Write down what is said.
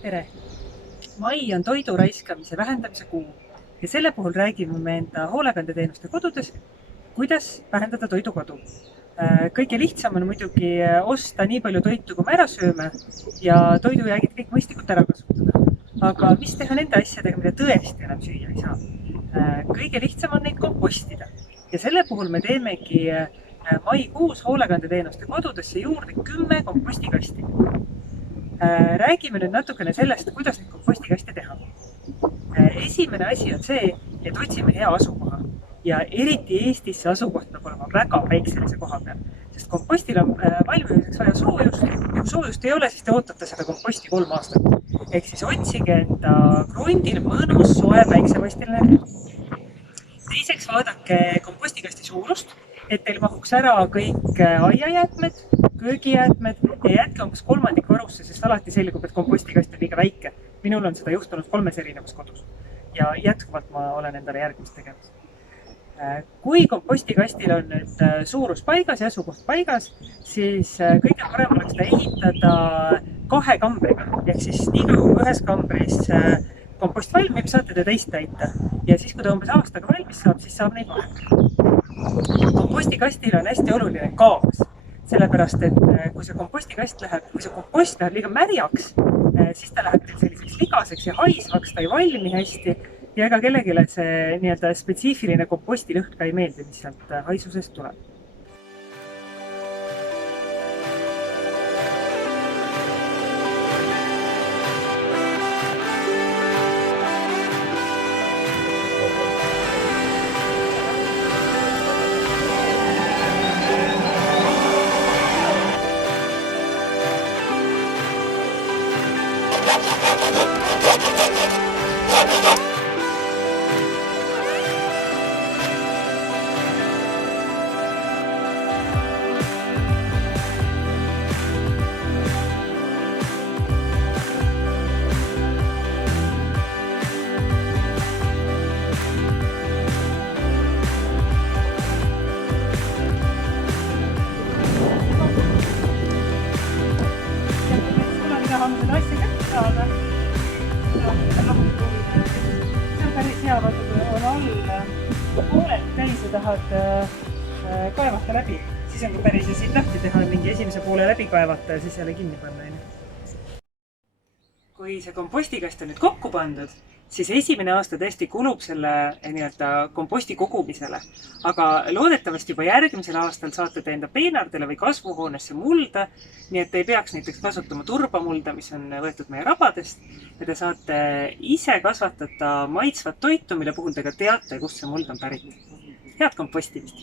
Tere! Mai on toidu raiskamise vähendamise kuu ja selle puhul räägime me enda hoolekandeteenuste kodudes, kuidas vähendada toidukodu. Kõige lihtsam on muidugi osta nii palju toitu, kui me ära sööme ja toidujäägid kõik mõistlikult ära kasutada. Aga mis teha nende asjadega, mida tõesti enam süüa ei saa? Kõige lihtsam on neid kompostida ja selle puhul me teemegi maikuus hoolekandeteenuste kodudesse juurde 10 kompostikasti. Räägime nüüd natukene sellest, kuidas neid kompostikaste teha. Esimene asi on see, et otsime hea asukoha ja eriti Eestis see asukoht peab olema väga päikselise koha peal, sest kompostil on valmimiseks vaja soojust. Kui soojust ei ole, siis te ootate seda komposti 3 aastat. Ehk siis otsige enda krundil mõnus soe päiksepastiline koht. Teiseks vaadake kompostikasti suurust, et teil mahuks ära kõik aiajäätmed, köögijäätmed ja jätke umbes 1/3 varusse, sest alati selgub, et kompostikast on liiga väike. Minul on seda juhtunud 3 erinevas kodus ja jätkuvalt ma olen endale järgmist tegemas. Kui kompostikastil on nüüd suurus paigas ja asukoht paigas, siis kõige parem oleks ta ehitada 2 kambriga. Ehk siis nii kui ühes kambris kompost valmib, saate te teist täita. Ja siis, kui ta umbes aastaga valmis saab, siis saab neid vahetada. Kompostikastil on hästi oluline gaas. Sellepärast, et kui see kompost läheb liiga märjaks, siis ta läheb selliseks ligaseks ja haisvaks, ta ei valmi hästi ja ega kellegile see nii-öelda spetsiifiline kompostilõhk ka ei meeldi, mis sealt haisusest tuleb. Tahame asja kätte saada. See on päris hea, vaata, kui on all pooled täis ja tahad kaevata läbi. Siis on ka päris ja siit lahti teha mingi esimese poole läbi kaevata ja siis jälle kinni panna. Kui see kompostikast on nüüd kokku pandud, siis esimene aasta tõesti kulub selle komposti kogumisele. Aga loodetavasti juba järgmisel aastal saate te enda peenardele või kasvuhoonesse mulda, nii et te ei peaks näiteks kasutama turbamulda, mis on võetud meie rabadest, ja te saate ise kasvatada maitsvat toitu, mille puhul te ka teate, kust see muld on pärit. Head kompostimist!